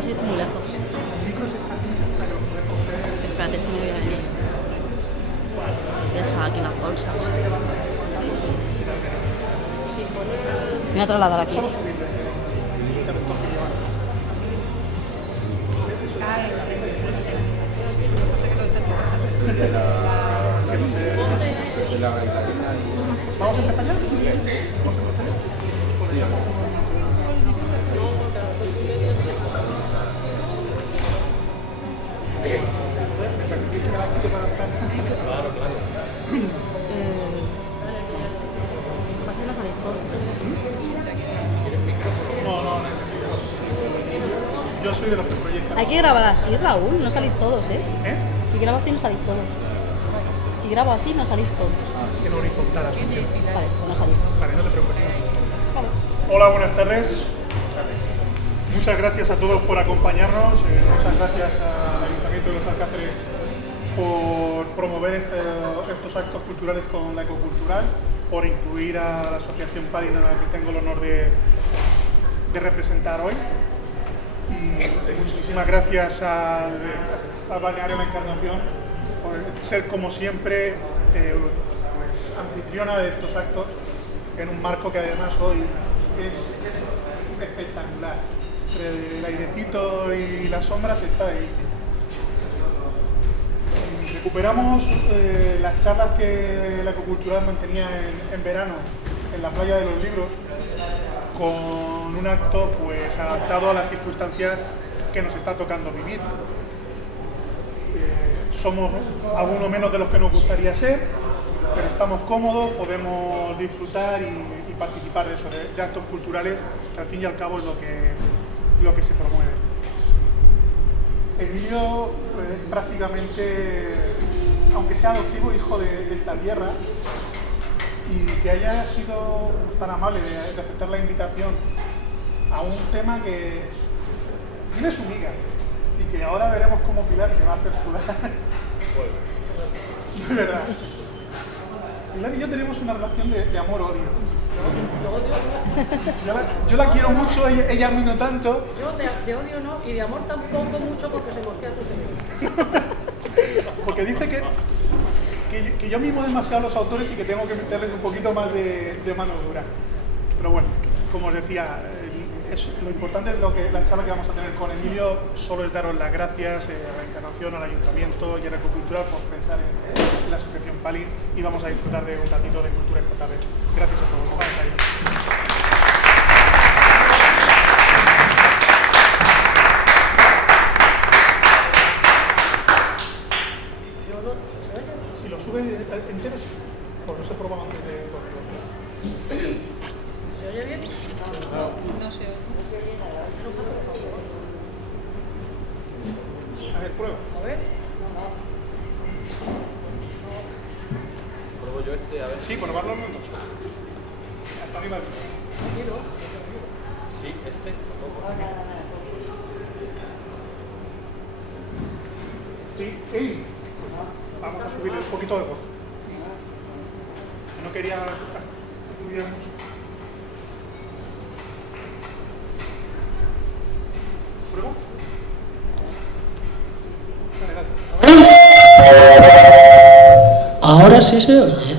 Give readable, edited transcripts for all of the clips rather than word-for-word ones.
así estoy muy lejos. Espérate, si me voy a venir. Deja aquí las bolsas. Me voy a trasladar aquí. ¿Vamos a empezar ya? Claro, claro. No. Yo soy de los que proyectan. Hay que grabar así, Raúl, no salís todos, ¿eh? ¿Eh? Si grabo así no salís todos. Si grabo así no salís todos. Que no horizontal, Asunción. Vale, pues no salís. Vale, no te preocupes. Vale. Hola, buenas tardes. Muchas gracias a todos por acompañarnos. Muchas gracias al Ayuntamiento de Los Alcáceres por promover estos actos culturales con la Ecocultural, por incluir a la Asociación Padin, a la que tengo el honor de representar hoy. Y muchísimas gracias al Balneario La Encarnación por ser, como siempre, pues, anfitriona de estos actos en un marco que además hoy es espectacular. Entre el airecito y las sombras está ahí. Recuperamos las charlas que la Ecocultural mantenía en verano en la Playa de los Libros, con un acto pues adaptado a las circunstancias que nos está tocando vivir. Somos alguno menos de los que nos gustaría ser, pero estamos cómodos, podemos disfrutar y participar de eso, de actos culturales, que al fin y al cabo es lo que se promueve. Emilio es prácticamente, aunque sea adoptivo, hijo de esta tierra, y que haya sido tan amable de aceptar la invitación a un tema que tiene su miga y que ahora veremos cómo Pilar me va a hacer sudar. Es verdad. Pilar y yo tenemos una relación de amor-odio. Yo la quiero mucho, ella a mí no tanto. Yo de odio no, y de amor tampoco mucho porque se mosquea tu señor. Porque dice que yo mimo demasiado a los autores y que tengo que meterles un poquito más de mano dura. Pero bueno, como os decía, lo importante es la charla que vamos a tener con Emilio. Solo es daros las gracias a la Encarnación, al Ayuntamiento y a la Ecocultural por pensar en la Asociación Palin, y vamos a disfrutar de un ratito de cultura esta tarde. Gracias a todos. Vamos a ir. Si lo sube entero, sí. Pues no se probaba antes de correr. ¿Se oye bien? No se oye. A ver, prueba. A ver. Pruebo yo a ver. Sí, por probarlo los dos. Hasta arriba. Aquí no. Sí, Sí, ¡ey! Vamos a subir un poquito de voz. No quería subir mucho. ¿Pruebo? Dale. Ahora sí se oye.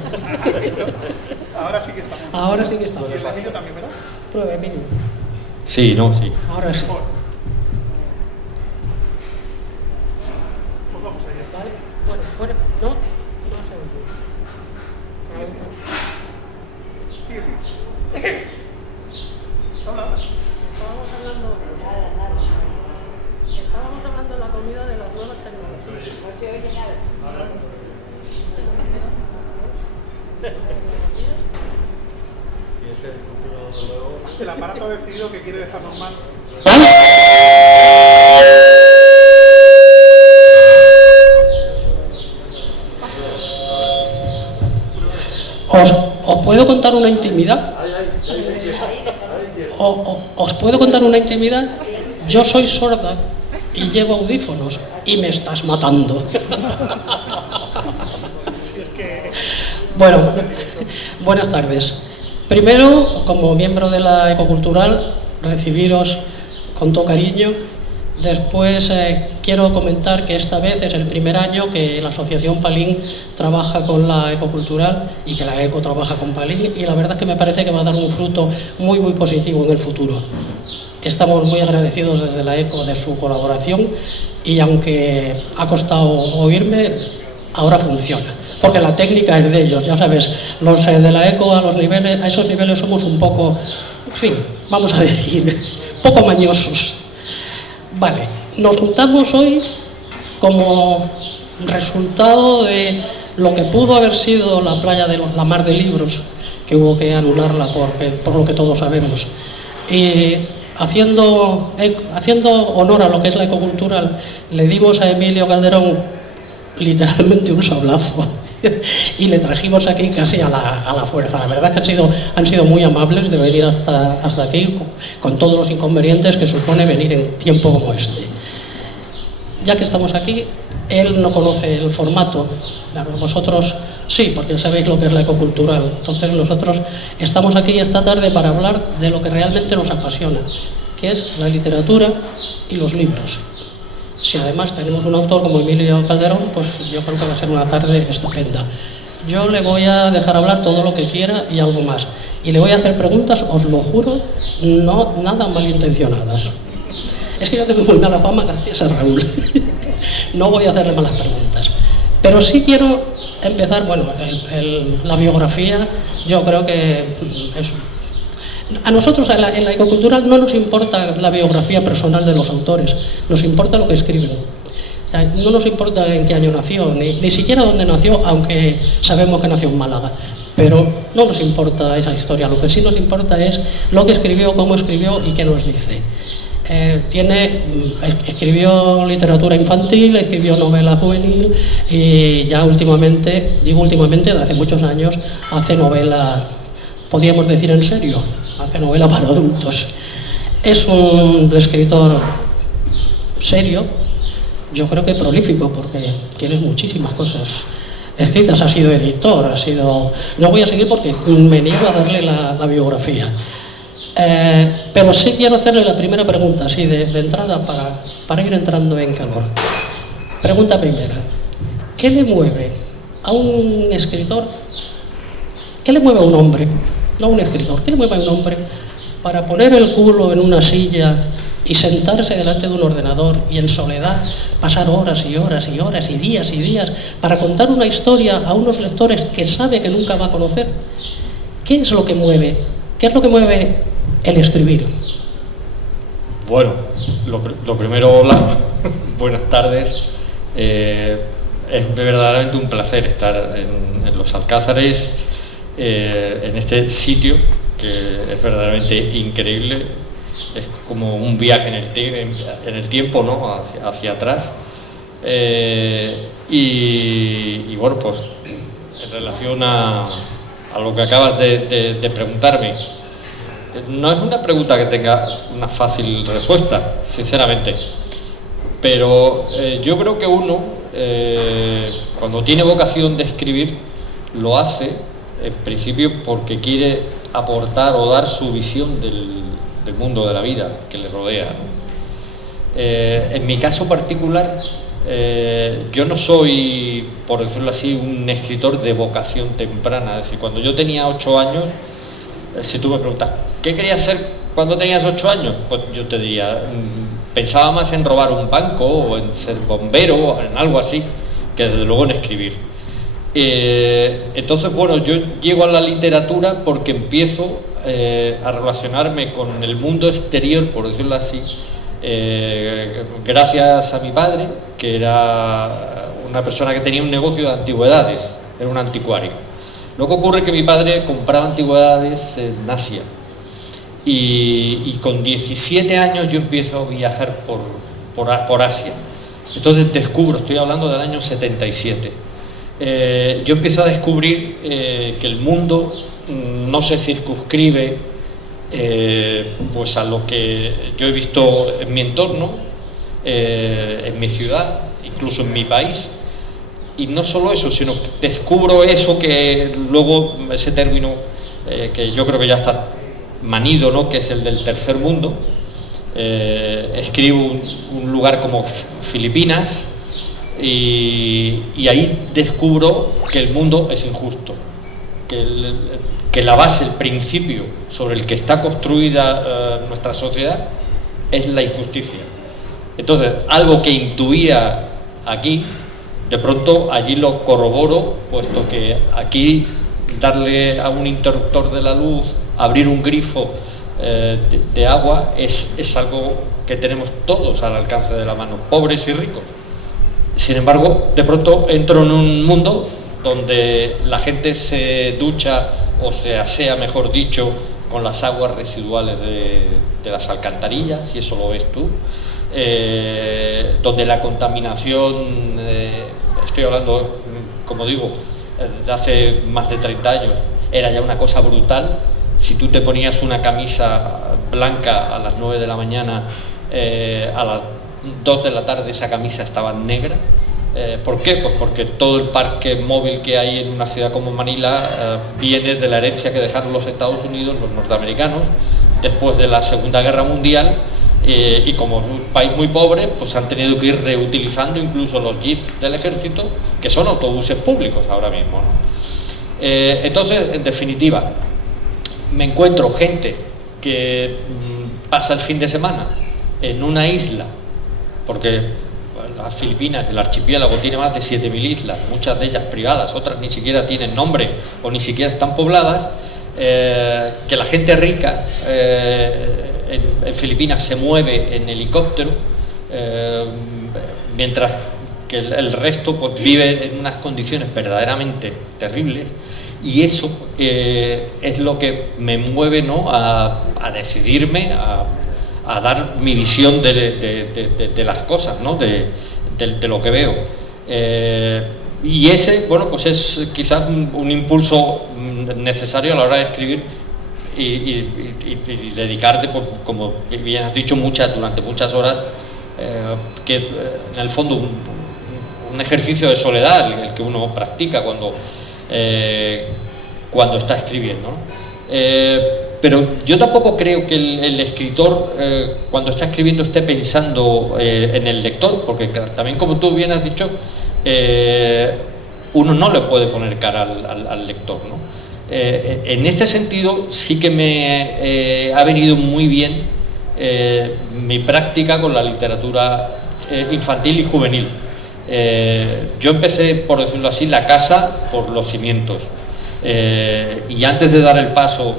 Ahora sí que estamos. Ahora sí que está. Y el Emilio también, ¿verdad? Prueba, Emilio. Sí, no, sí. Ahora sí. Mejor. Pues vamos allá. Vale. Bueno, fuera. No, no se oye. Sigue, sigue. Habla. Estábamos hablando de la comida de las nuevas tecnologías. No se oye nada. Sí, este es el futuro luego. El aparato ha decidido que quiere dejarnos mal. ¿Os puedo contar una intimidad? ¿Os puedo contar una intimidad? Yo soy sorda y llevo audífonos y me estás matando. Si es que... Bueno, buenas tardes. Primero, como miembro de la Ecocultural, recibiros con todo cariño Después quiero comentar que esta vez es el primer año que la Asociación Palín trabaja con la ecocultural y que la eco trabaja con Palín, y la verdad es que me parece que va a dar un fruto muy positivo en el futuro. Estamos muy agradecidos desde la eco de su colaboración, y aunque ha costado oírme, ahora funciona, porque la técnica es de ellos, ya sabes, los de la eco a esos niveles somos un poco, en fin, vamos a decir, poco mañosos. Vale, nos juntamos hoy como resultado de lo que pudo haber sido la playa de la Mar de Libros, que hubo que anularla por lo que todos sabemos. Y haciendo honor a lo que es la ecocultural, le dimos a Emilio Calderón literalmente un sablazo y le trajimos aquí casi a la fuerza. La verdad es que han sido muy amables de venir hasta aquí, con todos los inconvenientes que supone venir en tiempo como este. Ya que estamos aquí, él no conoce el formato, claro, vosotros sí, porque sabéis lo que es la ecocultural. Entonces nosotros estamos aquí esta tarde para hablar de lo que realmente nos apasiona, que es la literatura y los libros. Si además tenemos un autor como Emilio Calderón, pues yo creo que va a ser una tarde estupenda. Yo le voy a dejar hablar todo lo que quiera y algo más. Y le voy a hacer preguntas, os lo juro, no nada malintencionadas. Es que yo tengo muy mala fama gracias a Raúl. No voy a hacerle malas preguntas. Pero sí quiero empezar, bueno, la biografía, yo creo que es... A nosotros en la ecocultural no nos importa la biografía personal de los autores, nos importa lo que escriben. O sea, no nos importa en qué año nació, ni siquiera dónde nació, aunque sabemos que nació en Málaga. Pero no nos importa esa historia, lo que sí nos importa es lo que escribió, cómo escribió y qué nos dice. Escribió literatura infantil, escribió novela juvenil y ya últimamente, de hace muchos años, hace novela, podríamos decir en serio, hace novela para adultos. Es un escritor serio, yo creo que prolífico, porque tiene muchísimas cosas escritas, ha sido editor, No voy a seguir porque me niego a darle la biografía. Pero sí quiero hacerle la primera pregunta, así de entrada, para ir entrando en calor. Pregunta primera: ¿qué le mueve a un escritor? ¿Qué le mueve a un hombre? No a un escritor, ¿qué le mueve a un hombre para poner el culo en una silla y sentarse delante de un ordenador y en soledad pasar horas y horas y horas y días para contar una historia a unos lectores que sabe que nunca va a conocer? ¿Qué es lo que mueve? ¿Qué es lo que mueve el escribir? Bueno, lo primero, hola, buenas tardes. Es verdaderamente un placer estar en Los Alcázares, en este sitio que es verdaderamente increíble. Es como un viaje en el tiempo, ¿no? hacia atrás. Y bueno, pues en relación a lo que acabas de preguntarme, no es una pregunta que tenga una fácil respuesta, sinceramente, pero yo creo que uno, cuando tiene vocación de escribir, lo hace en principio porque quiere aportar o dar su visión del mundo de la vida que le rodea, ¿no? En mi caso particular, yo no soy, por decirlo así, un escritor de vocación temprana. Es decir, cuando yo tenía 8 años, si tú me preguntas, ¿qué querías ser cuando tenías 8 años? Pues yo te diría, pensaba más en robar un banco o en ser bombero o en algo así, que desde luego en escribir. Entonces, bueno, yo llego a la literatura porque empiezo a relacionarme con el mundo exterior, por decirlo así, gracias a mi padre, que era una persona que tenía un negocio de antigüedades, era un anticuario. Lo que ocurre es que mi padre compraba antigüedades en Asia y con 17 años yo empiezo a viajar por Asia. Entonces descubro, estoy hablando del año 77, yo empiezo a descubrir que el mundo no se circunscribe pues a lo que yo he visto en mi entorno, en mi ciudad, incluso en mi país. Y no solo eso, sino que descubro eso que luego, ese término que yo creo que ya está manido, ¿no?, que es el del tercer mundo, escribo un lugar como Filipinas y ahí descubro que el mundo es injusto, que la base, el principio sobre el que está construida nuestra sociedad es la injusticia. Entonces, algo que intuía aquí, de pronto allí lo corroboro, puesto que aquí darle a un interruptor de la luz, abrir un grifo de agua, es algo que tenemos todos al alcance de la mano, pobres y ricos. Sin embargo, de pronto entro en un mundo donde la gente se ducha o se asea, mejor dicho, con las aguas residuales de las alcantarillas, y eso lo ves tú, donde la contaminación, estoy hablando, como digo, de hace más de 30 años, era ya una cosa brutal. Si tú te ponías una camisa blanca a las 9 de la mañana, a las 2 de la tarde esa camisa estaba negra. ¿Por qué? Pues porque todo el parque móvil que hay en una ciudad como Manila viene de la herencia que dejaron los Estados Unidos, los norteamericanos, después de la Segunda Guerra Mundial, y como es un país muy pobre, pues han tenido que ir reutilizando incluso los jeeps del ejército, que son autobuses públicos ahora mismo, ¿no? Entonces, en definitiva, me encuentro gente que pasa el fin de semana en una isla, porque las Filipinas, el archipiélago, tiene más de 7.000 islas, muchas de ellas privadas, otras ni siquiera tienen nombre o ni siquiera están pobladas, que la gente rica en Filipinas se mueve en helicóptero, mientras que el resto pues vive en unas condiciones verdaderamente terribles, y eso es lo que me mueve, ¿no?, a decidirme a dar mi visión de las cosas, ¿no?, de lo que veo. Y ese, bueno, pues es quizás un impulso necesario a la hora de escribir y dedicarte, pues, como bien has dicho, durante muchas horas, que en el fondo un ejercicio de soledad el que uno practica cuando está escribiendo, ¿no? Pero yo tampoco creo que el escritor, cuando está escribiendo, esté pensando en el lector, porque también, como tú bien has dicho, uno no le puede poner cara al lector, ¿no? En este sentido sí que me ha venido muy bien mi práctica con la literatura infantil y juvenil. Yo empecé, por decirlo así, la casa por los cimientos. Y antes de dar el paso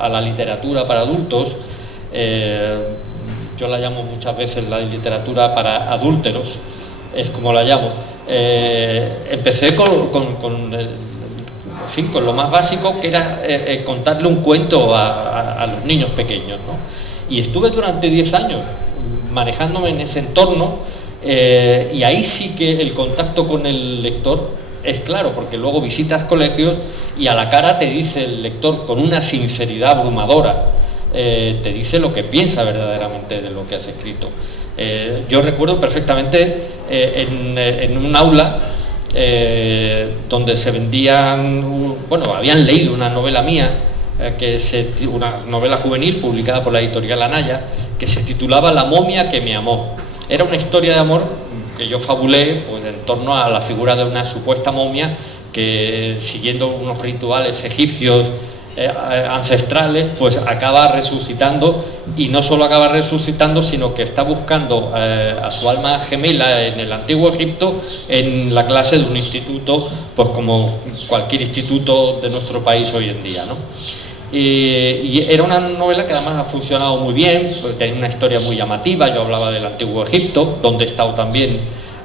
a la literatura para adultos, yo la llamo muchas veces la literatura para adúlteros, es como la llamo, empecé con lo más básico, que era contarle un cuento a los niños pequeños, ¿no? Y estuve durante 10 años manejándome en ese entorno, y ahí sí que el contacto con el lector es claro, porque luego visitas colegios y a la cara te dice el lector con una sinceridad abrumadora, te dice lo que piensa verdaderamente de lo que has escrito. Yo recuerdo perfectamente en un aula donde se vendían, bueno, habían leído una novela mía, una novela juvenil publicada por la editorial Anaya, que se titulaba La momia que me amó. Era una historia de amor que yo fabulé, pues, en torno a la figura de una supuesta momia que, siguiendo unos rituales egipcios ancestrales, pues acaba resucitando, y no solo acaba resucitando, sino que está buscando a su alma gemela en el antiguo Egipto, en la clase de un instituto, pues como cualquier instituto de nuestro país hoy en día, ¿no? Y era una novela que además ha funcionado muy bien, tenía una historia muy llamativa. Yo hablaba del antiguo Egipto, donde he estado también,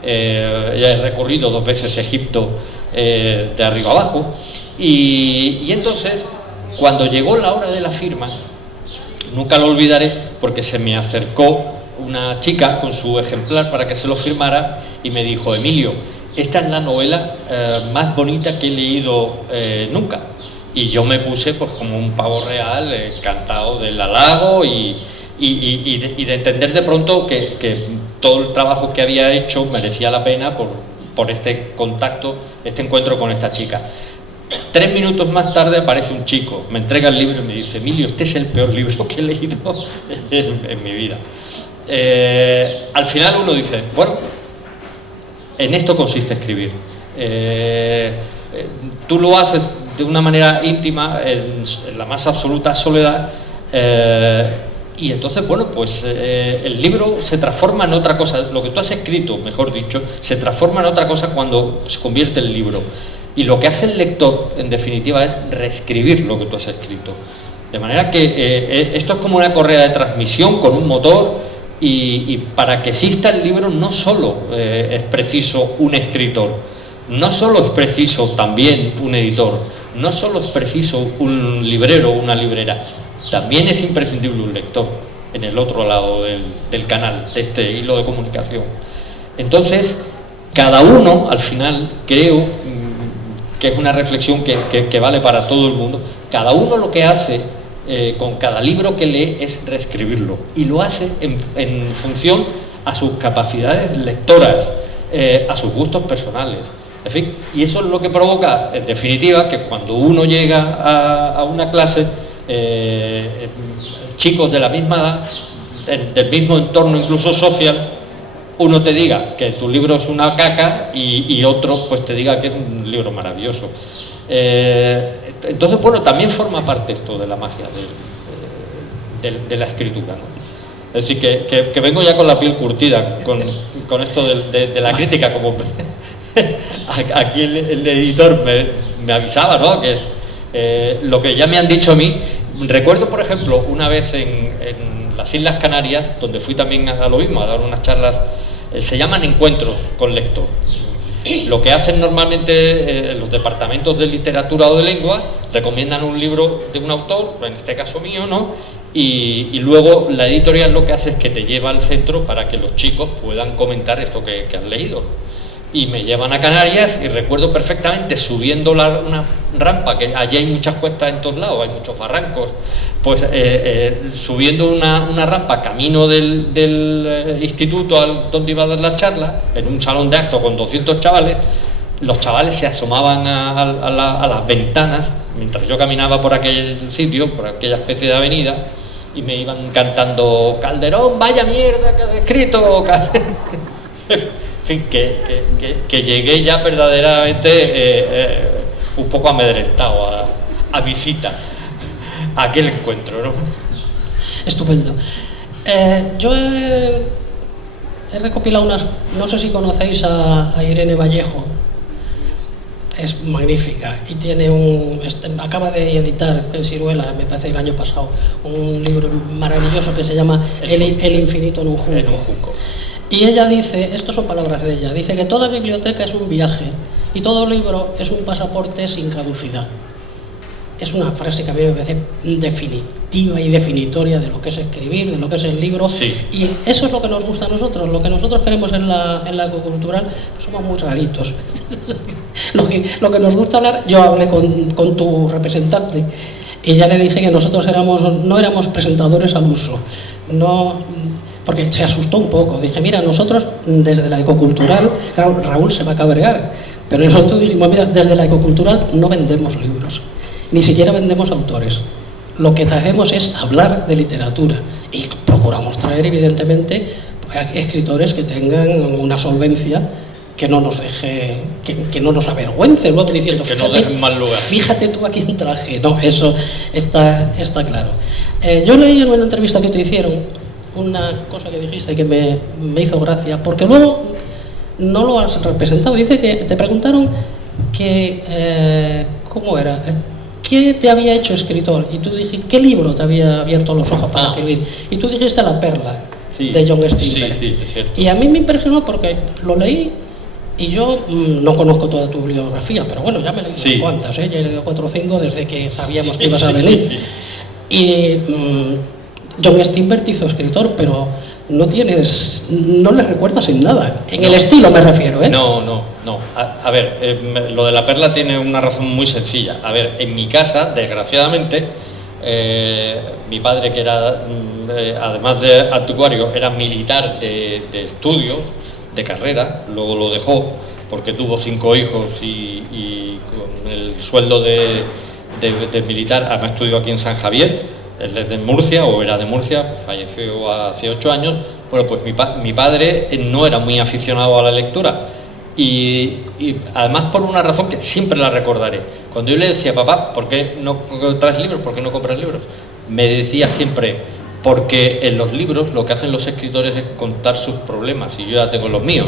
ya he recorrido 2 veces Egipto de arriba abajo, y entonces, cuando llegó la hora de la firma, nunca lo olvidaré, porque se me acercó una chica con su ejemplar para que se lo firmara y me dijo: Emilio, esta es la novela más bonita que he leído nunca. Y yo me puse, pues, como un pavo real, encantado del halago y de entender de pronto que todo el trabajo que había hecho merecía la pena por este contacto, este encuentro con esta chica. 3 minutos más tarde aparece un chico, me entrega el libro y me dice: Emilio, este es el peor libro que he leído en mi vida. Al final uno dice, bueno, en esto consiste escribir. Tú lo haces de una manera íntima, en la más absoluta soledad, y entonces, bueno, pues el libro se transforma en otra cosa. Lo que tú has escrito, mejor dicho, se transforma en otra cosa cuando se convierte en libro. Y lo que hace el lector, en definitiva, es reescribir lo que tú has escrito. De manera que esto es como una correa de transmisión con un motor, y para que exista el libro no solo es preciso un escritor, no solo es preciso también un editor, no solo es preciso un librero o una librera, también es imprescindible un lector en el otro lado del canal, de este hilo de comunicación. Entonces, cada uno, al final, creo que es una reflexión que vale para todo el mundo, cada uno lo que hace con cada libro que lee es reescribirlo, y lo hace en función a sus capacidades lectoras, a sus gustos personales, en fin, y eso es lo que provoca, en definitiva, que cuando uno llega a una clase, chicos de la misma edad, del mismo entorno incluso social, uno te diga que tu libro es una caca y otro pues te diga que es un libro maravilloso. Entonces, bueno, también forma parte esto de la magia de la escritura, ¿no? Es decir, que vengo ya con la piel curtida con esto de la crítica, como aquí el editor me avisaba, ¿no? Que lo que ya me han dicho a mí. Recuerdo, por ejemplo, una vez en las Islas Canarias, donde fui también a lo mismo, a dar unas charlas, se llaman encuentros con lector. Lo que hacen normalmente los departamentos de literatura o de lengua, recomiendan un libro de un autor, en este caso mío, ¿no? Y luego la editorial lo que hace es que te lleva al centro para que los chicos puedan comentar esto que has leído. Y me llevan a Canarias y recuerdo perfectamente subiendo una rampa, que allí hay muchas cuestas en todos lados, hay muchos barrancos, pues subiendo una rampa camino del instituto donde iba a dar la charla, en un salón de actos con 200 chavales, los chavales se asomaban a las ventanas mientras yo caminaba por aquel sitio, por aquella especie de avenida, y me iban cantando: Calderón, vaya mierda que has escrito. En fin, que llegué ya verdaderamente un poco amedrentado a visita, a aquel encuentro, ¿no? Estupendo. Yo he recopilado unas, no sé si conocéis a Irene Vallejo, es magnífica y tiene acaba de editar en Siruela, me parece el año pasado, un libro maravilloso que se llama El infinito en un junco. Y ella dice, estas son palabras de ella, dice que toda biblioteca es un viaje y todo libro es un pasaporte sin caducidad. Es una frase que a mí me parece definitiva y definitoria de lo que es escribir, de lo que es el libro. Sí. Y eso es lo que nos gusta a nosotros. Lo que nosotros queremos en la ecocultural, somos muy raritos. lo que nos gusta hablar, yo hablé con tu representante y ya le dije que nosotros no éramos presentadores al uso. No, porque se asustó un poco. Dije, mira, nosotros desde la ecocultural, claro, Raúl se va a cabrear, pero nosotros dijimos, mira, desde la ecocultural no vendemos libros, ni siquiera vendemos autores. Lo que hacemos es hablar de literatura y procuramos traer, evidentemente, escritores que tengan una solvencia que no nos deje, que no nos avergüence luego diciendo, que no dejen mal lugar. Fíjate tú a quién traje. No, eso está claro. Yo leí en una entrevista que te hicieron una cosa que dijiste que me hizo gracia, porque luego no lo has representado. Dice que te preguntaron que ¿cómo era? ¿Qué te había hecho escritor? Y tú dijiste, ¿qué libro te había abierto los ojos para escribir? Y tú dijiste La perla, sí, de John Steinbeck. Sí, es cierto. Y a mí me impresionó porque lo leí y yo no conozco toda tu bibliografía, pero bueno, ya me leí unas cuantas, ya he leído 4 o 5 desde que sabíamos que ibas a venir. Y John Steinbeck te hizo escritor, pero no le recuerdas en nada. En el estilo me refiero, ¿eh? No. A ver, lo de La perla tiene una razón muy sencilla. A ver, en mi casa, desgraciadamente, mi padre, que era, además de actuario, era militar de estudios, de carrera, luego lo dejó, porque tuvo 5 hijos y con el sueldo de militar, además estudió aquí en San Javier, él es de Murcia, o era de Murcia, falleció hace 8 años. Bueno, pues mi padre no era muy aficionado a la lectura y además por una razón que siempre la recordaré. Cuando yo le decía, papá, ¿por qué no traes libros? ¿Por qué no compras libros? Me decía siempre, porque en los libros lo que hacen los escritores es contar sus problemas y yo ya tengo los míos.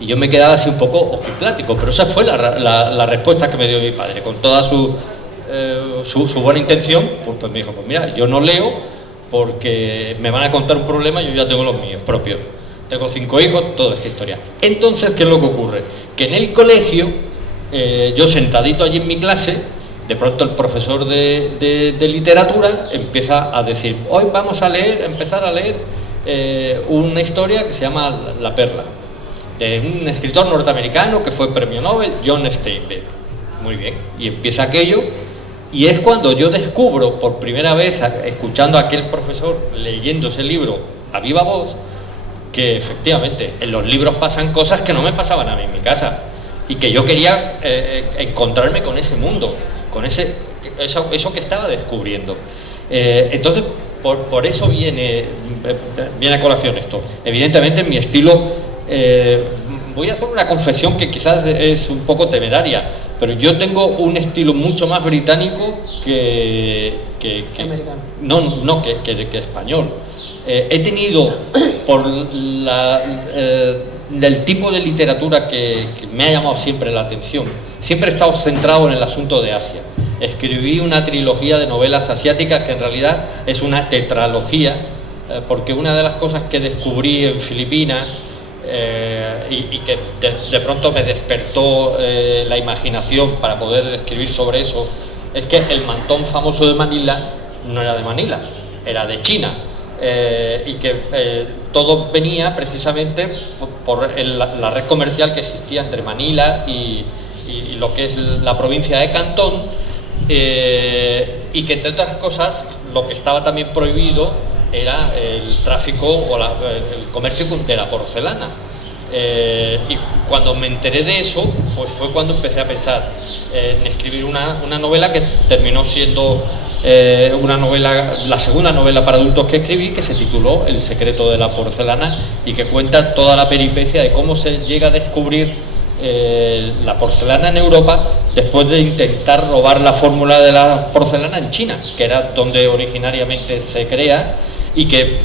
Y yo me quedaba así un poco ojiplático, pero esa fue la respuesta que me dio mi padre, con toda su buena intención. Pues me dijo, pues mira, yo no leo porque me van a contar un problema y yo ya tengo los míos propios. Tengo 5 hijos, toda esta historia. Entonces, ¿qué es lo que ocurre? Que en el colegio, yo sentadito allí en mi clase, de pronto el profesor de literatura empieza a decir, hoy vamos a empezar a leer una historia que se llama La Perla, de un escritor norteamericano que fue premio Nobel, John Steinbeck. Muy bien, y empieza aquello, y es cuando yo descubro por primera vez, escuchando a aquel profesor leyendo ese libro a viva voz, que efectivamente en los libros pasan cosas que no me pasaban a mí en mi casa, y que yo quería encontrarme con ese mundo, con eso que estaba descubriendo. Entonces, por eso viene a colación esto. Evidentemente, mi estilo... voy a hacer una confesión que quizás es un poco temeraria, pero yo tengo un estilo mucho más británico que americano. Que español. He tenido, por el tipo de literatura que me ha llamado siempre la atención, siempre he estado centrado en el asunto de Asia. Escribí una trilogía de novelas asiáticas que en realidad es una tetralogía, porque una de las cosas que descubrí en Filipinas y que de pronto me despertó la imaginación para poder escribir sobre eso, es que el mantón famoso de Manila no era de Manila, era de China, y que todo venía precisamente por la red comercial que existía entre Manila y lo que es la provincia de Cantón, y que entre otras cosas lo que estaba también prohibido era el tráfico o el comercio de la porcelana. Y cuando me enteré de eso, pues fue cuando empecé a pensar en escribir una novela que terminó siendo la segunda novela para adultos que escribí, que se tituló El secreto de la porcelana, y que cuenta toda la peripecia de cómo se llega a descubrir la porcelana en Europa después de intentar robar la fórmula de la porcelana en China, que era donde originariamente se crea, y que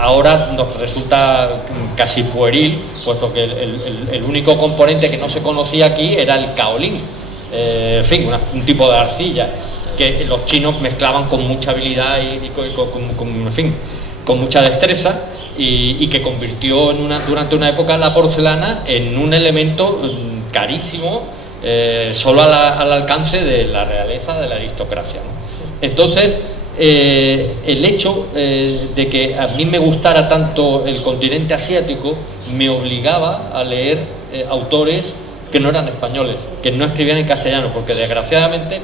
ahora nos resulta casi pueril, puesto que el único componente que no se conocía aquí era el kaolín, en fin, un tipo de arcilla que los chinos mezclaban con mucha habilidad y con mucha destreza, y que convirtió durante una época la porcelana en un elemento carísimo, solo al alcance de la realeza, de la aristocracia, ¿no? Entonces, el hecho de que a mí me gustara tanto el continente asiático me obligaba a leer autores que no eran españoles, que no escribían en castellano, porque desgraciadamente,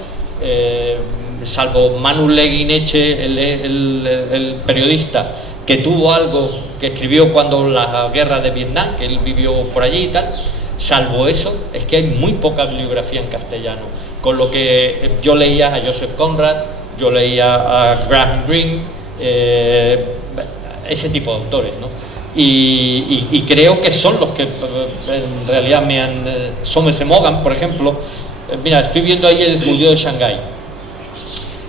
salvo Manu Leguineche, el periodista, que tuvo algo que escribió cuando la guerra de Vietnam, que él vivió por allí y tal, salvo eso, es que hay muy poca bibliografía en castellano, con lo que yo leía a Joseph Conrad, yo leía a Graham Greene, ese tipo de autores, ¿no? Y creo que son los que en realidad me han... Somerset Maugham, por ejemplo, mira, estoy viendo ahí El judío de Shanghái.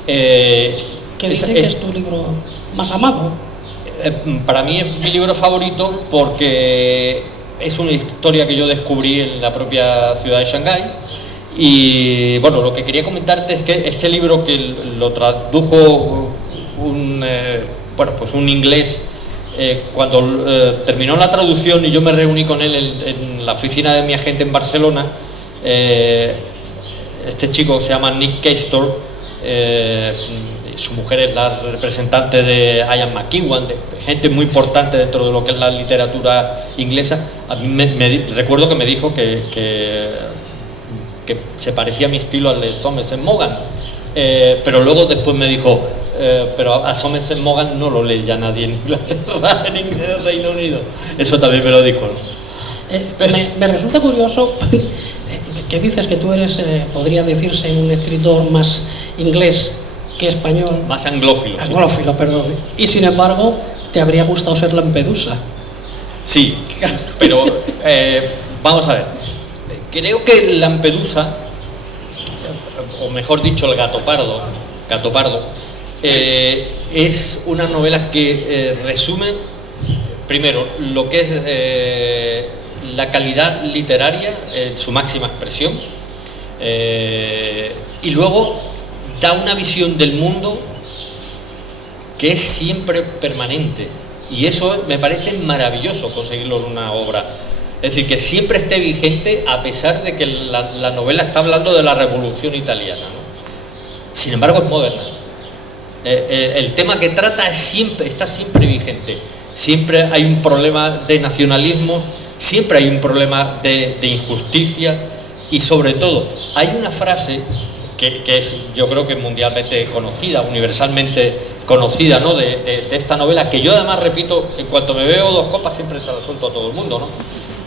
Que dice que es tu libro más amado. Para mí es mi libro favorito porque es una historia que yo descubrí en la propia ciudad de Shanghái. Y bueno, lo que quería comentarte es que este libro, que lo tradujo un inglés, cuando terminó la traducción y yo me reuní con él en la oficina de mi agente en Barcelona, este chico se llama Nick Castor, su mujer es la representante de Ian McEwan, de gente muy importante dentro de lo que es la literatura inglesa. A mí recuerdo que me dijo que se parecía a mi estilo al de Somerset Maugham, pero luego después me dijo, pero a Somerset Maugham no lo lee ya nadie en Inglaterra, en Reino Unido. Eso también me lo dijo, ¿no? Me resulta curioso que dices que tú eres, podría decirse, un escritor más inglés que español. Más anglófilo. Anglófilo, perdón. Y sin embargo, te habría gustado ser Lampedusa. Sí, pero vamos a ver. Creo que Lampedusa, o mejor dicho, el Gato Pardo, es una novela que resume, primero, lo que es la calidad literaria en su máxima expresión, y luego da una visión del mundo que es siempre permanente, y eso me parece maravilloso conseguirlo en una obra. Es decir, que siempre esté vigente a pesar de que la novela está hablando de la Revolución Italiana, ¿no? Sin embargo es moderna. El tema que trata está siempre vigente. Siempre hay un problema de nacionalismo, siempre hay un problema de injusticia, y sobre todo hay una frase que es, yo creo que mundialmente conocida, universalmente conocida, ¿no? de esta novela, que yo además repito, en cuanto me veo dos copas siempre se la suelto a todo el mundo, ¿no?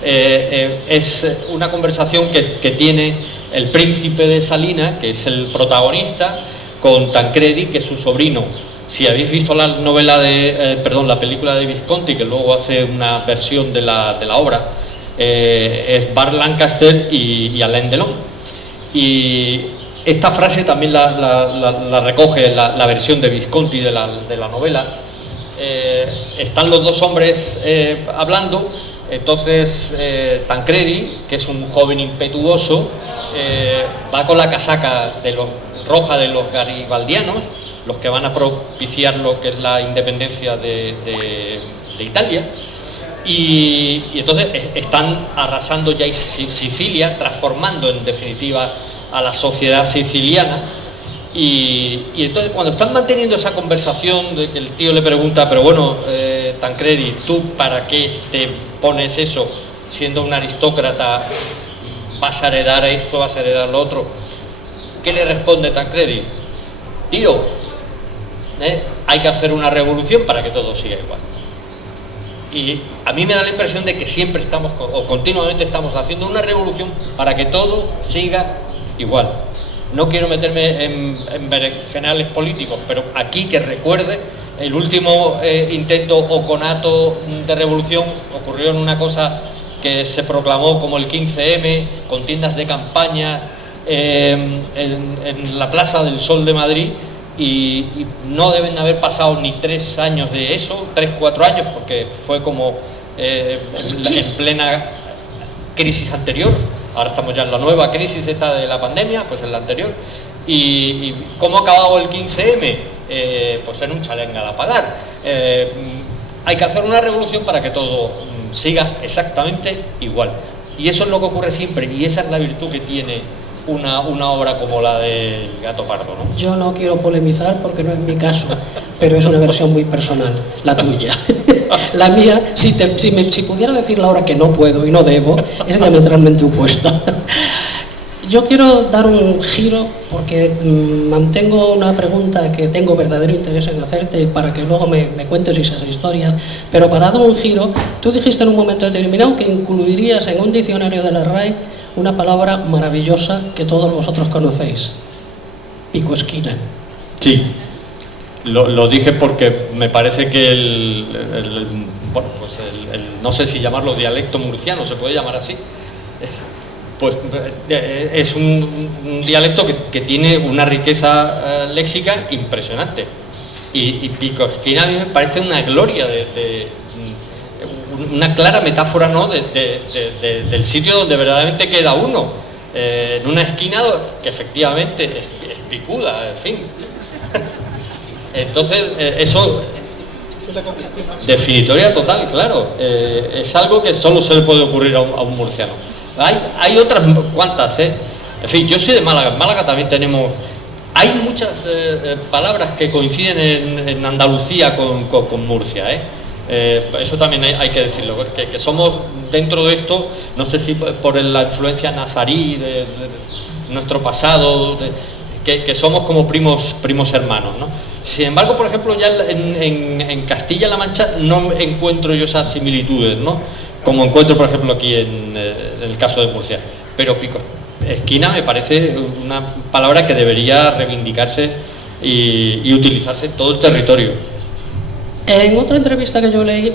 Es una conversación que tiene el príncipe de Salina, que es el protagonista, con Tancredi, que es su sobrino. Si habéis visto la novela la película de Visconti, que luego hace una versión de la obra, es Burt Lancaster y Alain Delon. Y esta frase también la recoge la versión de Visconti de la novela. Están los dos hombres hablando. Entonces Tancredi, que es un joven impetuoso, va con la casaca roja de los garibaldianos, los que van a propiciar lo que es la independencia de Italia, y entonces están arrasando ya Sicilia, transformando en definitiva a la sociedad siciliana. Y entonces cuando están manteniendo esa conversación de que el tío le pregunta, pero bueno, Tancredi, ¿tú para qué te pones eso? Siendo un aristócrata, ¿vas a heredar esto, vas a heredar lo otro? ¿Qué le responde Tancredi? Tío, hay que hacer una revolución para que todo siga igual. Y a mí me da la impresión de que siempre estamos, o continuamente estamos haciendo una revolución para que todo siga igual. No quiero meterme en berenjenales políticos, pero aquí que recuerde, el último intento o conato de revolución ocurrió en una cosa que se proclamó como el 15M, con tiendas de campaña en la Plaza del Sol de Madrid, y no deben haber pasado ni 3 años de eso, 3-4 años, porque fue como en plena crisis anterior. Ahora estamos ya en la nueva crisis esta de la pandemia, pues en la anterior. ¿Y cómo ha acabado el 15M? Pues en un challenge al apagar. Hay que hacer una revolución para que todo siga exactamente igual. Y eso es lo que ocurre siempre, y esa es la virtud que tiene una obra como la del Gato Pardo, ¿no? Yo no quiero polemizar porque no es mi caso, pero es una versión muy personal, la tuya. La mía, si pudiera decirla ahora que no puedo y no debo, es diametralmente opuesta. Yo quiero dar un giro porque mantengo una pregunta que tengo verdadero interés en hacerte para que luego me cuentes esas historias, pero para dar un giro, tú dijiste en un momento determinado que incluirías en un diccionario de la RAE una palabra maravillosa que todos vosotros conocéis: picoesquina. Sí, lo dije porque me parece que no sé si llamarlo dialecto murciano, se puede llamar así, pues es un dialecto que tiene una riqueza léxica impresionante, y picoesquina a mí me parece una gloria una clara metáfora, ¿no? del sitio donde verdaderamente queda uno, en una esquina que efectivamente es picuda, en fin. Entonces eso, definitoria total, claro, es algo que solo se le puede ocurrir a un murciano. Hay otras cuantas, en fin, yo soy de Málaga. En Málaga también hay muchas palabras que coinciden en Andalucía con Murcia, eso también hay que decirlo, que somos dentro de esto, no sé si por la influencia nazarí de nuestro pasado, que somos como primos hermanos, ¿no? Sin embargo, por ejemplo, ya en Castilla-La Mancha no encuentro yo esas similitudes, ¿no? como encuentro, por ejemplo, aquí en el caso de Murcia. Pero pico esquina me parece una palabra que debería reivindicarse y utilizarse en todo el territorio. En otra entrevista que yo leí,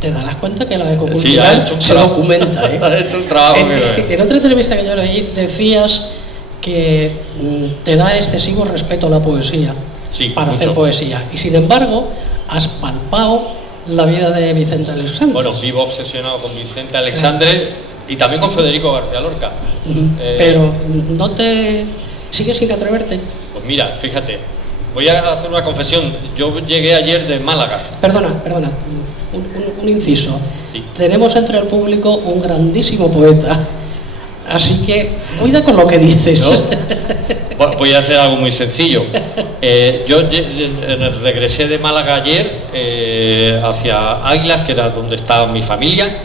te darás cuenta que la ecocultural Sí, ha hecho un se trabajo. documenta. Ha hecho un trabajo que En otra entrevista que yo leí decías que te da excesivo respeto a la poesía Sí, para mucho. hacer poesía. Y sin embargo, has palpado la vida de Vicente Aleixandre. Bueno, vivo obsesionado con Vicente Aleixandre y también con Federico García Lorca. Pero no te sigues sin atreverte. Pues mira, fíjate, voy a hacer una confesión. Yo llegué ayer de Málaga. Perdona, un inciso. Sí. Tenemos entre el público un grandísimo poeta, así que cuida con lo que dices. ¿No? Voy a hacer algo muy sencillo. Yo regresé de Málaga ayer hacia Águilas, que era donde estaba mi familia,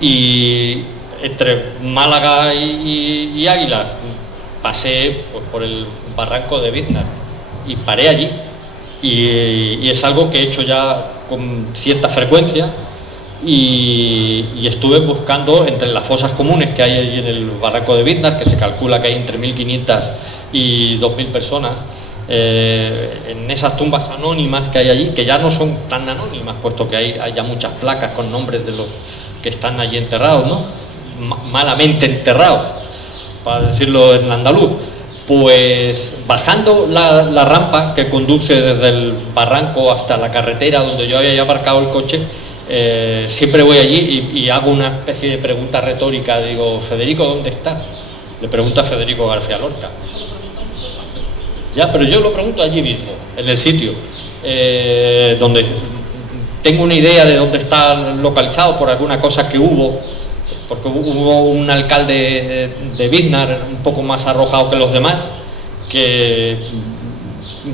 y entre Málaga y Águilas pasé pues, por el barranco de Biznar y paré allí. Y es algo que he hecho ya con cierta frecuencia y estuve buscando entre las fosas comunes que hay allí en el barranco de Biznar, que se calcula que hay entre 1.500 y 2.000 personas, en esas tumbas anónimas que hay allí, que ya no son tan anónimas, puesto que hay ya muchas placas con nombres de los que están allí enterrados, ¿no? Malamente enterrados, para decirlo en andaluz. Pues bajando la rampa que conduce desde el barranco hasta la carretera donde yo había aparcado el coche, siempre voy allí y hago una especie de pregunta retórica. Digo, Federico, ¿dónde estás? Le pregunto a Federico García Lorca. Ya, pero yo lo pregunto allí mismo, en el sitio, donde tengo una idea de dónde está localizado por alguna cosa que hubo, porque hubo un alcalde de Biznar un poco más arrojado que los demás, que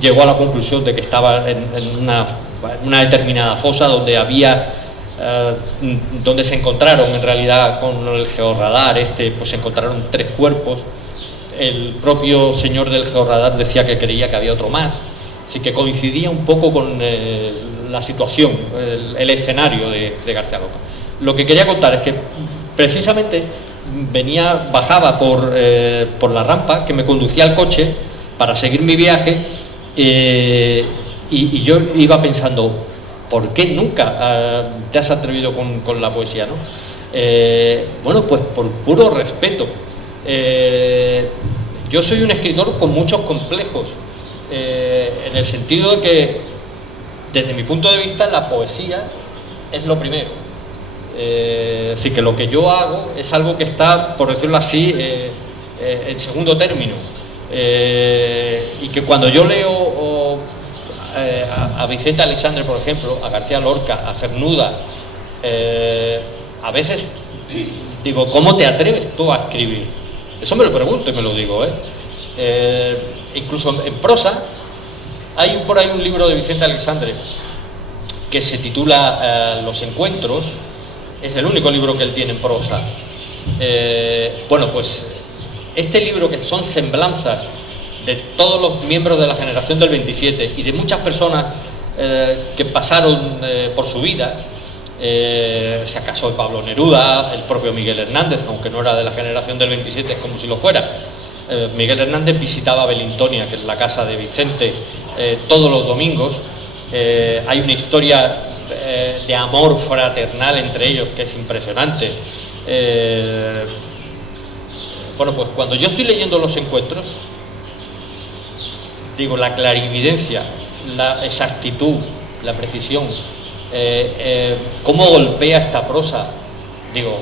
llegó a la conclusión de que estaba en una determinada fosa donde había, donde se encontraron en realidad con el georradar, pues se encontraron 3 cuerpos. El propio señor del georradar decía que creía que había otro más, así que coincidía un poco con la situación, el escenario de García Lorca. Lo que quería contar es que precisamente bajaba por la rampa que me conducía al coche para seguir mi viaje, y yo iba pensando, ¿por qué nunca te has atrevido con la poesía, ¿no? Bueno, pues por puro respeto. Yo soy un escritor con muchos complejos, en el sentido de que, desde mi punto de vista, la poesía es lo primero. Así que lo que yo hago es algo que está, por decirlo así, en segundo término, y que cuando yo leo a Vicente Aleixandre, por ejemplo, a García Lorca, a Cernuda, a veces digo, ¿cómo te atreves tú a escribir? Eso me lo pregunto y me lo digo, incluso en prosa hay por ahí un libro de Vicente Aleixandre que se titula Los Encuentros. Es el único libro que él tiene en prosa. Bueno, pues este libro, que son semblanzas de todos los miembros de la generación del 27 y de muchas personas que pasaron por su vida, se casó Pablo Neruda, el propio Miguel Hernández, aunque no era de la generación del 27, es como si lo fuera. Miguel Hernández visitaba Belintonia, que es la casa de Vicente, todos los domingos. Hay una historia de amor fraternal entre ellos que es impresionante. Bueno, pues cuando yo estoy leyendo Los Encuentros, digo, la clarividencia, la exactitud, la precisión, cómo golpea esta prosa, digo,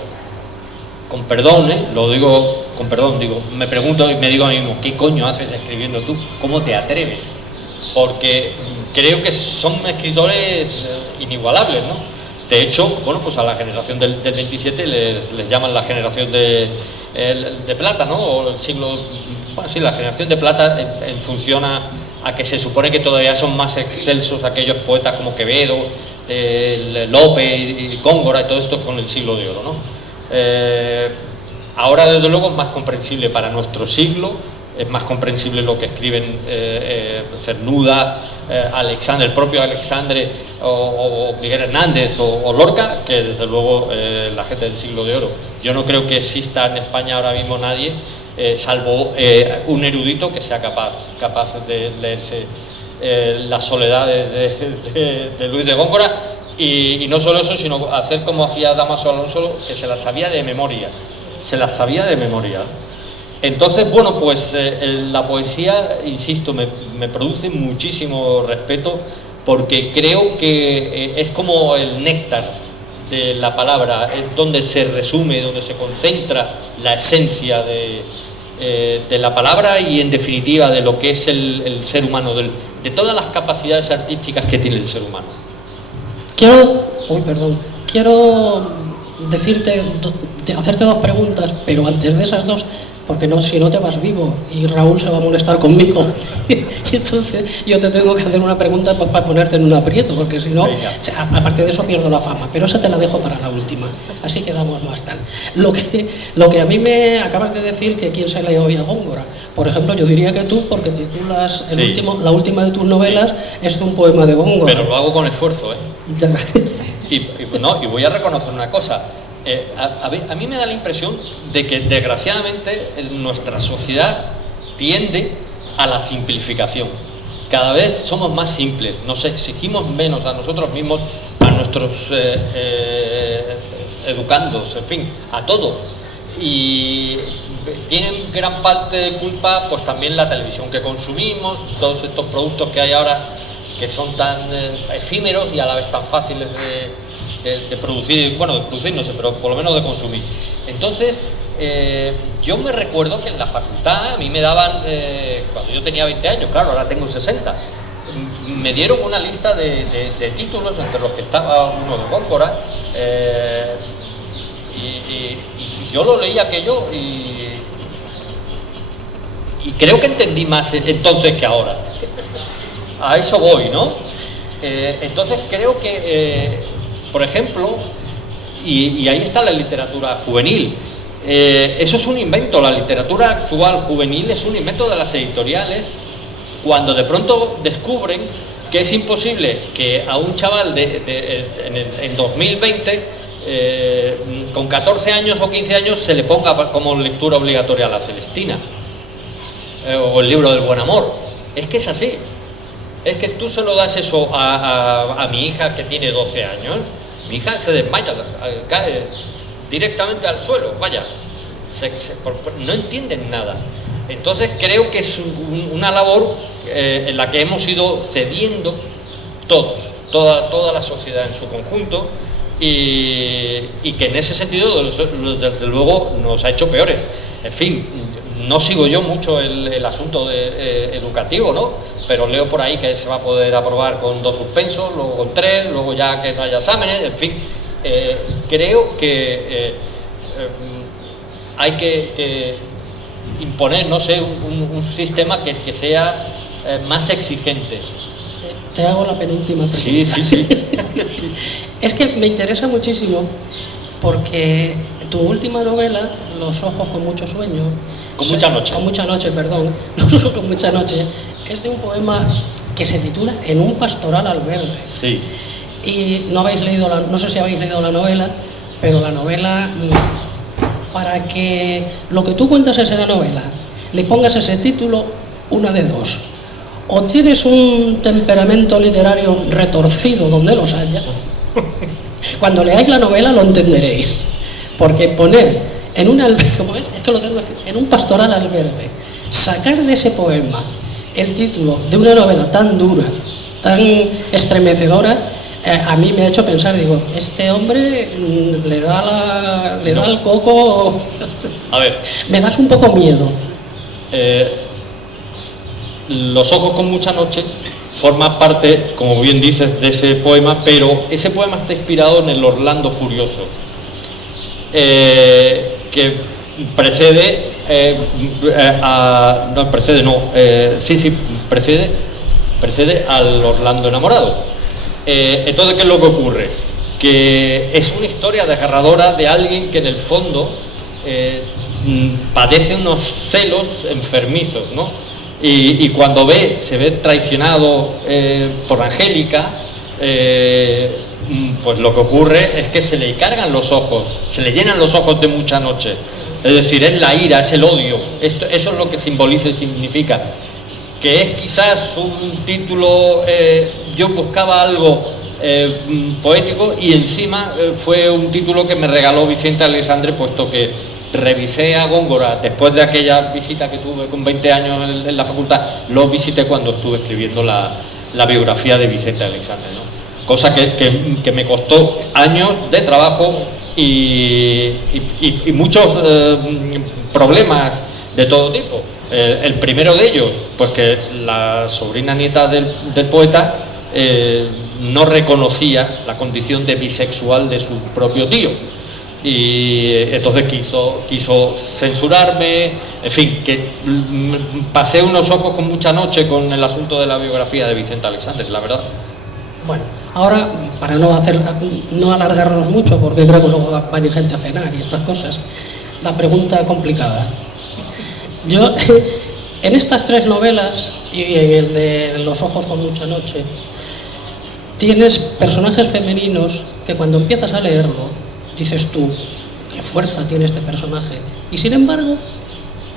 con perdón, lo digo con perdón, digo, me pregunto y me digo a mí mismo, ¿qué coño haces escribiendo tú? ¿Cómo te atreves? Porque creo que son escritores inigualables, ¿no? De hecho, bueno, pues a la generación del 27 les llaman la generación de plata, ¿no? O el siglo, bueno, sí, la generación de plata en función a que se supone que todavía son más excelsos aquellos poetas como Quevedo, Lope y Góngora y todo esto con el siglo de oro, ¿no? Ahora, desde luego, es más comprensible para nuestro siglo, es más comprensible lo que escriben Cernuda, Alexandre, el propio Alexandre o Miguel Hernández o Lorca, que desde luego la gente del siglo de oro. Yo no creo que exista en España ahora mismo nadie, salvo un erudito que sea capaz de leerse Las soledades de Luis de Góngora, y no solo eso, sino hacer como hacía Dámaso Alonso, que se las sabía de memoria, Entonces, bueno, pues la poesía, insisto, me produce muchísimo respeto, porque creo que es como el néctar de la palabra, es donde se resume, donde se concentra la esencia de la palabra y, en definitiva, de lo que es el ser humano, de todas las capacidades artísticas que tiene el ser humano. Quiero decirte, hacerte dos preguntas, pero antes de esas dos, porque si no te vas vivo y Raúl se va a molestar conmigo. Y entonces yo te tengo que hacer una pregunta para ponerte en un aprieto, porque si no, aparte de eso pierdo la fama, pero esa te la dejo para la última, así quedamos más tal. Lo que a mí me acabas de decir, que quién se le oía a Góngora, por ejemplo, yo diría que tú, porque titulas la última de tus novelas es de un poema de Góngora. Pero lo hago con esfuerzo, y voy a reconocer una cosa. A mí me da la impresión de que, desgraciadamente, nuestra sociedad tiende a la simplificación. Cada vez somos más simples, nos exigimos menos a nosotros mismos, a nuestros educandos, en fin, a todo. Y tienen gran parte de culpa, pues también la televisión que consumimos, todos estos productos que hay ahora que son tan efímeros y a la vez tan fáciles de producir, bueno, de producir no sé, pero por lo menos de consumir. Entonces, yo me recuerdo que en la facultad a mí me daban, cuando yo tenía 20 años, claro, ahora tengo 60, me dieron una lista de títulos, entre los que estaba uno de Góngora, y yo lo leí aquello y creo que entendí más entonces que ahora. A eso voy, ¿no? Entonces creo que, por ejemplo, y ahí está la literatura juvenil, eso es un invento, la literatura actual juvenil es un invento de las editoriales, cuando de pronto descubren que es imposible que a un chaval en 2020, con 14 años o 15 años, se le ponga como lectura obligatoria La Celestina, o el libro del Buen Amor. Es que es así. Es que tú se lo das eso a mi hija, que tiene 12 años, mi hija se desmaya, cae directamente al suelo, vaya, no entienden nada. Entonces creo que es una labor en la que hemos ido cediendo toda la sociedad en su conjunto, y que en ese sentido, desde luego, nos ha hecho peores. En fin, no sigo yo mucho el asunto educativo, ¿no? Pero leo por ahí que se va a poder aprobar con 2 suspensos, luego con 3, luego ya que no haya exámenes, en fin. Creo que hay que imponer, no sé, un sistema que sea más exigente. Te hago la penúltima pregunta. Sí. Es que me interesa muchísimo, porque tu última novela, Los ojos con mucho sueño, Con mucha noche, Los ojos con mucha noche, es de un poema que se titula En un pastoral al verde. Sí. Y no sé si habéis leído la novela, pero la novela, para que lo que tú cuentas en la novela le pongas ese título, una de dos: o tienes un temperamento literario retorcido donde los haya. Cuando leáis la novela lo entenderéis, porque poner en un en un pastoral al verde, sacar de ese poema el título de una novela tan dura, tan estremecedora, a mí me ha hecho pensar, digo, este hombre le da al coco. A ver, me das un poco miedo. Los ojos con mucha noche forma parte, como bien dices, de ese poema, pero ese poema está inspirado en el Orlando Furioso, que precede precede al Orlando enamorado. Entonces, ¿qué es lo que ocurre? Que es una historia desgarradora de alguien que en el fondo padece unos celos enfermizos, ¿no? Y cuando se ve traicionado por Angélica, pues lo que ocurre es que se le cargan los ojos, se le llenan los ojos de mucha noche. Es decir, es la ira, es el odio. Eso es lo que simboliza y significa. Que es quizás un título, yo buscaba algo poético, y encima fue un título que me regaló Vicente Aleixandre, puesto que revisé a Góngora después de aquella visita que tuve con 20 años en la facultad. Lo visité cuando estuve escribiendo la biografía de Vicente Aleixandre, ¿no? Cosa que me costó años de trabajo y muchos problemas de todo tipo. El primero de ellos, pues que la sobrina nieta del poeta no reconocía la condición de bisexual de su propio tío, y entonces quiso censurarme. En fin, que pasé unos ojos con mucha noche con el asunto de la biografía de Vicente Aleixandre, la verdad. Bueno, ahora, para no alargarnos mucho, porque creo que luego va a venir gente a cenar y estas cosas, la pregunta complicada. Yo, en estas 3 novelas y en el de Los ojos con mucha noche, tienes personajes femeninos que cuando empiezas a leerlo, dices tú, qué fuerza tiene este personaje, y sin embargo,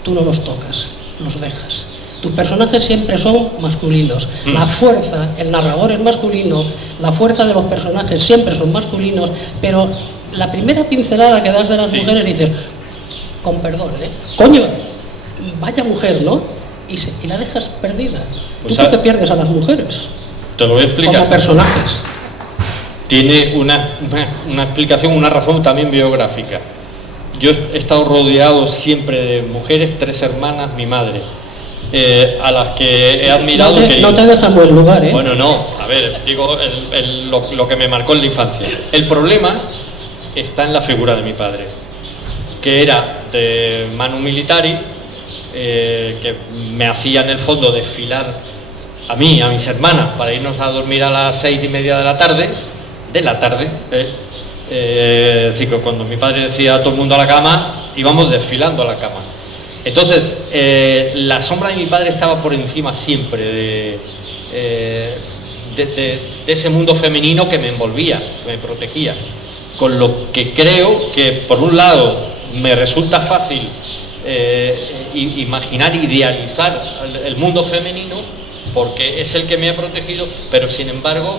tú no los tocas, los dejas. Tus personajes siempre son masculinos. La fuerza, el narrador es masculino, la fuerza de los personajes siempre son masculinos, pero la primera pincelada que das de las mujeres dices, con perdón, coño, vaya mujer, ¿no? Y la dejas perdida. Pues ¿Tú por qué pierdes a las mujeres? Te lo voy a explicar. Como personajes. Tiene una explicación, una razón también biográfica. Yo he estado rodeado siempre de mujeres, 3 hermanas, mi madre, a las que he admirado. No te dejan buen lugar, ¿eh? Bueno, no, a ver, digo lo que me marcó en la infancia. El problema está en la figura de mi padre, que era de manu militari, que me hacía en el fondo desfilar a mí, a mis hermanas, para irnos a dormir a las 6:30 de la tarde. Es decir, que cuando mi padre decía a todo el mundo a la cama, íbamos desfilando a la cama. Entonces, la sombra de mi padre estaba por encima siempre de ese mundo femenino que me envolvía, que me protegía. Con lo que creo que, por un lado, me resulta fácil imaginar, idealizar el mundo femenino, porque es el que me ha protegido, pero sin embargo,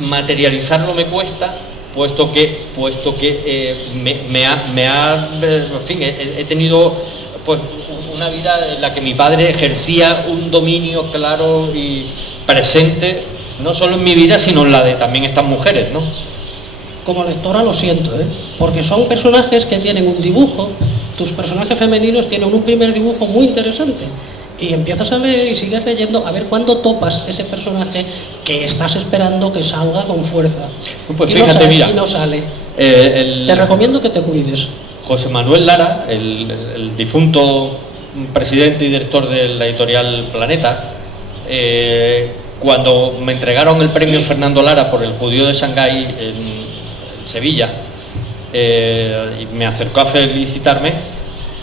materializarlo me cuesta, puesto que en fin, he tenido pues una vida en la que mi padre ejercía un dominio claro y presente, no solo en mi vida, sino en la de también estas mujeres, ¿no? Como lectora lo siento, porque son personajes que tienen un dibujo. Tus personajes femeninos tienen un primer dibujo muy interesante, y empiezas a leer y sigues leyendo a ver cuándo topas ese personaje que estás esperando que salga con fuerza. Pues y fíjate, no sale, mira, y no sale. Te recomiendo que te cuides. José Manuel Lara, el difunto presidente y director de la editorial Planeta, cuando me entregaron el premio Fernando Lara por El judío de Shanghái en Sevilla, y me acercó a felicitarme,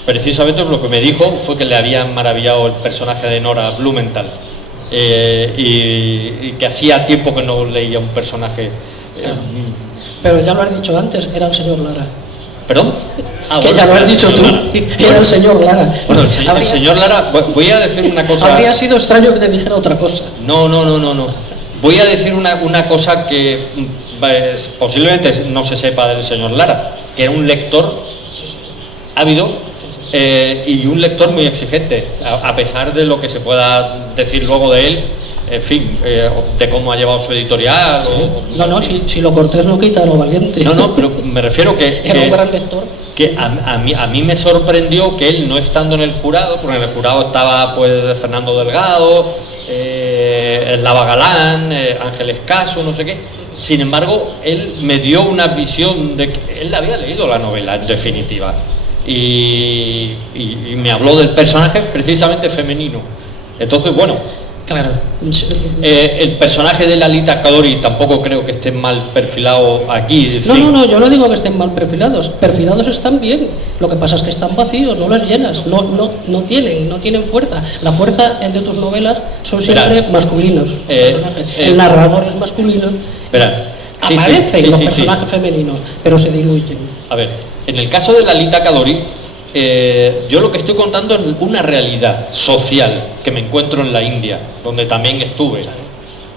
precisamente lo que me dijo fue que le había maravillado el personaje de Nora Blumenthal, y que hacía tiempo que no leía un personaje. Pero ya lo has dicho antes, era el señor Lara. ¿Perdón? Que ya lo has dicho tú, era el señor Lara. Bueno, el señor Lara, voy a decir una cosa. Habría sido extraño que te dijera otra cosa. No. Voy a decir una cosa que posiblemente no se sepa del señor Lara, que era un lector ávido y un lector muy exigente, a pesar de lo que se pueda decir luego de él, en fin, de cómo ha llevado su editorial. Sí. Si lo cortés no quita lo valiente. No, pero me refiero que era un gran lector. Que a mí me sorprendió que él, no estando en el jurado, porque en el jurado estaba pues Fernando Delgado, Eslava Galán, Ángeles Caso, no sé qué. Sin embargo, él me dio una visión de que él había leído la novela, en definitiva, y me habló del personaje precisamente femenino. Entonces, bueno, Claro. El personaje de Lalita Kadori tampoco creo que esté mal perfilado aquí. No, yo no digo que estén mal perfilados. Perfilados están bien. Lo que pasa es que están vacíos, no los llenas, no tienen fuerza. La fuerza entre tus novelas son siempre masculinos. El narrador es masculino. Verás. Aparecen los personajes femeninos, pero se diluyen. A ver, en el caso de Lalita Kadori, yo lo que estoy contando es una realidad social que me encuentro en la India, donde también estuve.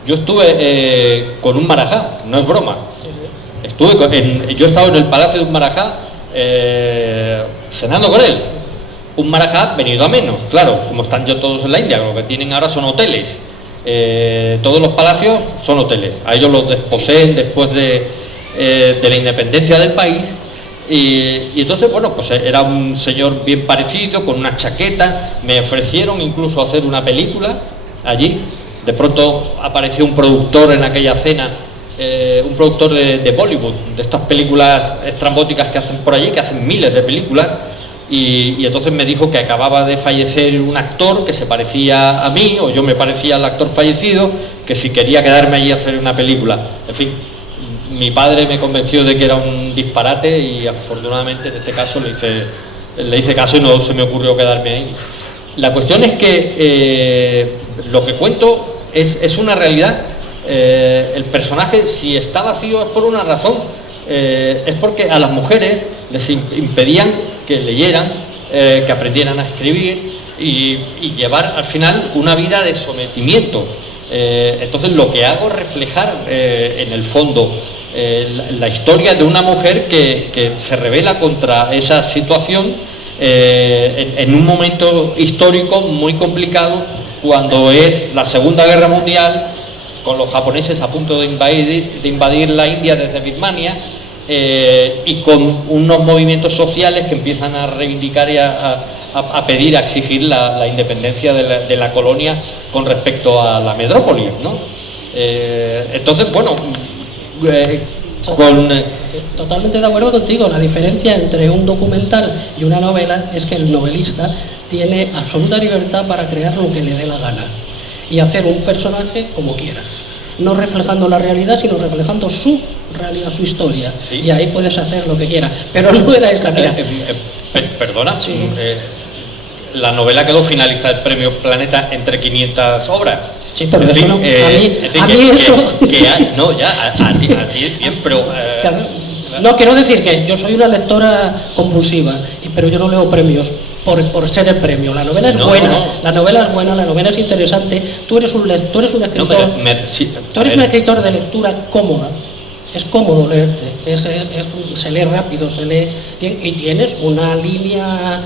Yo estuve con un marajá, no es broma. Yo estaba en el palacio de un marajá cenando con él. Un marajá venido a menos, claro, como están ya todos en la India, lo que tienen ahora son hoteles. Todos los palacios son hoteles. A ellos los desposeen después de la independencia del país. Y entonces, bueno, pues era un señor bien parecido, con una chaqueta. Me ofrecieron incluso hacer una película allí. De pronto apareció un productor en aquella cena, un productor de Bollywood, de estas películas estrambóticas que hacen por allí, que hacen miles de películas. Y entonces me dijo que acababa de fallecer un actor que se parecía a mí, o yo me parecía al actor fallecido, que si quería quedarme allí a hacer una película. En fin, mi padre me convenció de que era un disparate y afortunadamente en este caso le hice caso y no se me ocurrió quedarme ahí. La cuestión es que lo que cuento es una realidad. El personaje, si está vacío, es por una razón. Es porque a las mujeres les impedían que leyeran, que aprendieran a escribir y llevar al final una vida de sometimiento. Entonces lo que hago es reflejar en el fondo la historia de una mujer que se rebela contra esa situación en un momento histórico muy complicado, cuando es la Segunda Guerra Mundial, con los japoneses a punto de invadir la India desde Birmania, y con unos movimientos sociales que empiezan a reivindicar y a pedir, a exigir la independencia de la colonia con respecto a la metrópolis, ¿no? Entonces, bueno, Totalmente de acuerdo contigo. La diferencia entre un documental y una novela es que el novelista tiene absoluta libertad para crear lo que le dé la gana y hacer un personaje como quiera, no reflejando la realidad, sino reflejando su realidad, su historia. Sí. Y ahí puedes hacer lo que quieras. Pero no era esta, mira. Perdona, Sí. La novela quedó finalista del Premio Planeta entre 500 obras. Sí, pero En eso fin, no, a mí que, eso... no, ya, a ti bien, pero... Claro. No, quiero decir que yo soy una lectora compulsiva, pero yo no leo premios por ser el premio. La novela es buena, la novela es buena, la novela es interesante. Tú eres un escritor, tú eres un escritor de lectura cómoda. Es cómodo leerte, se lee rápido, se lee bien y tienes una línea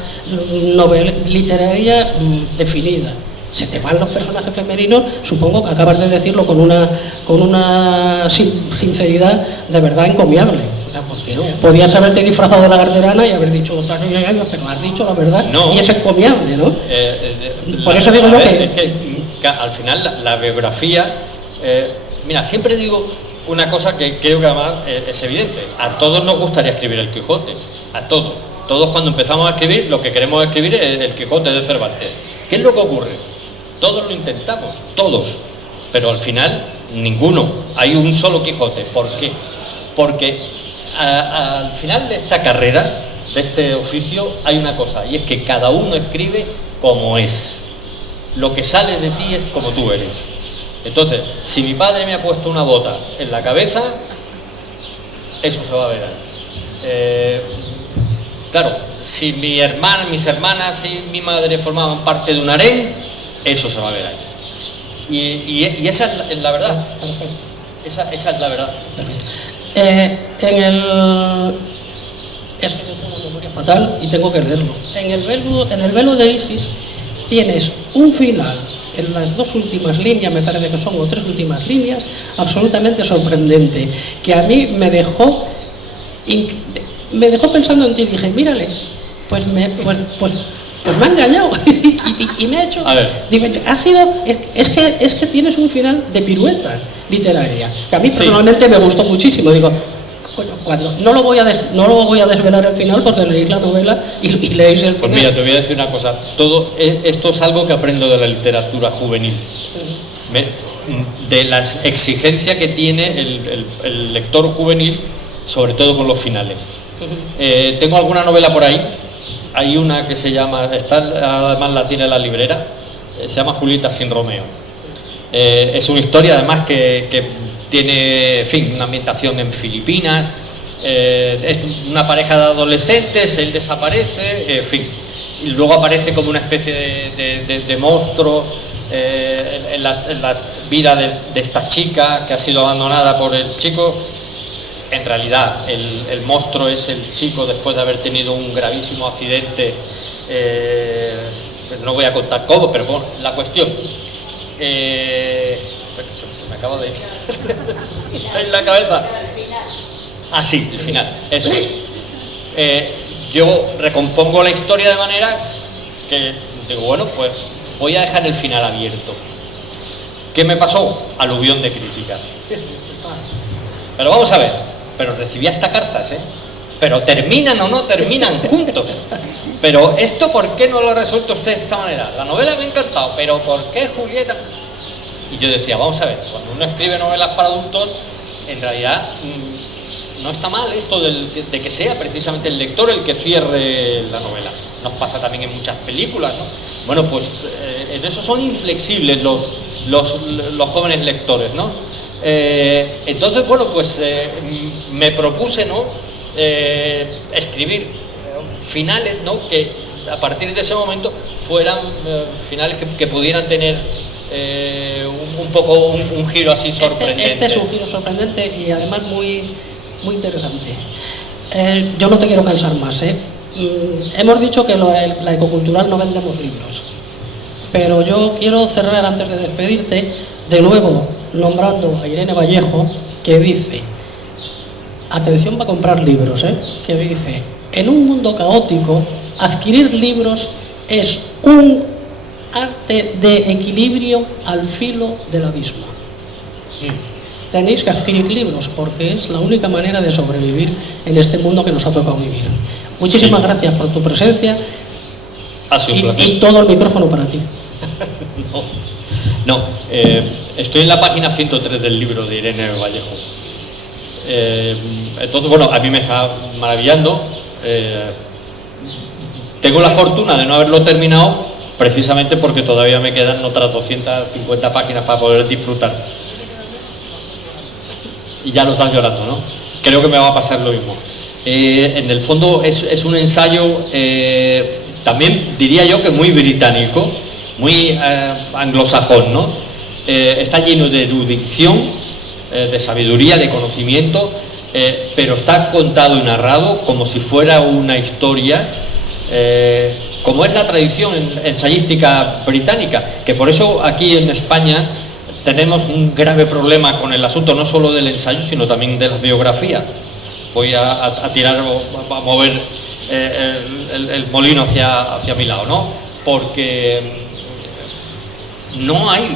literaria definida. Se te van los personajes femeninos, supongo que acabas de decirlo con una sinceridad de verdad encomiable. Porque podías haberte disfrazado de la Garderana y haber dicho, pero has dicho la verdad, no, y es encomiable, ¿no? Por eso digo yo que al final la biografía, mira, siempre digo una cosa que creo que además es evidente: a todos nos gustaría escribir el Quijote, a todos. Todos cuando empezamos a escribir, lo que queremos escribir es el Quijote de Cervantes. ¿Qué es lo que ocurre? Todos lo intentamos, todos, pero al final ninguno. Hay un solo Quijote. ¿Por qué? Porque al final de esta carrera, de este oficio, hay una cosa, y es que cada uno escribe como es. Lo que sale de ti es como tú eres. Entonces, si mi padre me ha puesto una bota en la cabeza, eso se va a ver ahí. Claro, si mis hermanas y mi madre formaban parte de un harén, eso se va a ver ahí. Y esa es la verdad. Esa es la verdad. Es que yo tengo una memoria fatal y tengo que leerlo. En el velo de Isis tienes un final en las dos últimas líneas, me parece que son, o tres últimas líneas, absolutamente sorprendente, que a mí me dejó pensando en ti. Dije, mírale, pues me ha engañado y me ha hecho... Digo, es que tienes un final de pirueta literaria, que a mí personalmente me gustó muchísimo. Digo, cuando no lo voy a desvelar el final, porque leéis la novela y leéis el final. Pues mira, te voy a decir una cosa. Todo esto es algo que aprendo de la literatura juvenil. de la exigencia que tiene el lector juvenil, sobre todo con los finales. Tengo alguna novela por ahí. Hay una que se llama, además la tiene la librera, se llama Julieta sin Romeo. Es una historia además que tiene, en fin, una ambientación en Filipinas. Es una pareja de adolescentes, él desaparece, en fin, y luego aparece como una especie de monstruo en la vida de esta chica que ha sido abandonada por el chico. En realidad el monstruo es el chico después de haber tenido un gravísimo accidente, no voy a contar cómo, pero bueno, la cuestión, se me acaba de ir en la cabeza. Ah, sí, el final, eso es. Yo recompongo la historia de manera que digo, bueno, pues voy a dejar el final abierto. ¿Qué me pasó? Aluvión de críticas. Pero vamos a ver, pero recibí hasta cartas, pero terminan o no terminan juntos. Pero esto, ¿por qué no lo ha resuelto usted de esta manera? La novela me ha encantado, pero ¿por qué Julieta? Y yo decía, vamos a ver, cuando uno escribe novelas para adultos, en realidad no está mal esto de que sea precisamente el lector el que cierre la novela. Nos pasa también en muchas películas, ¿no? Bueno, pues en eso son inflexibles los jóvenes lectores, ¿no? Entonces, bueno, pues me propuse, ¿no? Escribir finales, ¿no? Que a partir de ese momento fueran finales que pudieran tener un poco un giro así sorprendente. Este es un giro sorprendente y además muy interesante. Yo no te quiero cansar más, hemos dicho que la ecocultural no vendemos libros, pero yo quiero cerrar antes de despedirte de nuevo nombrando a Irene Vallejo, que dice, atención para comprar libros, que dice, en un mundo caótico adquirir libros es un arte de equilibrio al filo del abismo. Tenéis que adquirir libros porque es la única manera de sobrevivir en este mundo que nos ha tocado vivir. Muchísimas gracias por tu presencia y todo el micrófono para ti. No, estoy en la página 103 del libro de Irene Vallejo. Entonces, bueno, a mí me está maravillando. Tengo la fortuna de no haberlo terminado precisamente porque todavía me quedan otras 250 páginas para poder disfrutar. Y ya lo estás llorando, ¿no? Creo que me va a pasar lo mismo. En el fondo es un ensayo, también diría yo que muy británico, muy anglosajón, ¿no? Está lleno de erudición, de sabiduría, de conocimiento, pero está contado y narrado como si fuera una historia, como es la tradición ensayística británica, que por eso aquí en España tenemos un grave problema con el asunto no solo del ensayo, sino también de las biografías. Voy a tirar, a mover el molino hacia mi lado, ¿no? Porque no hay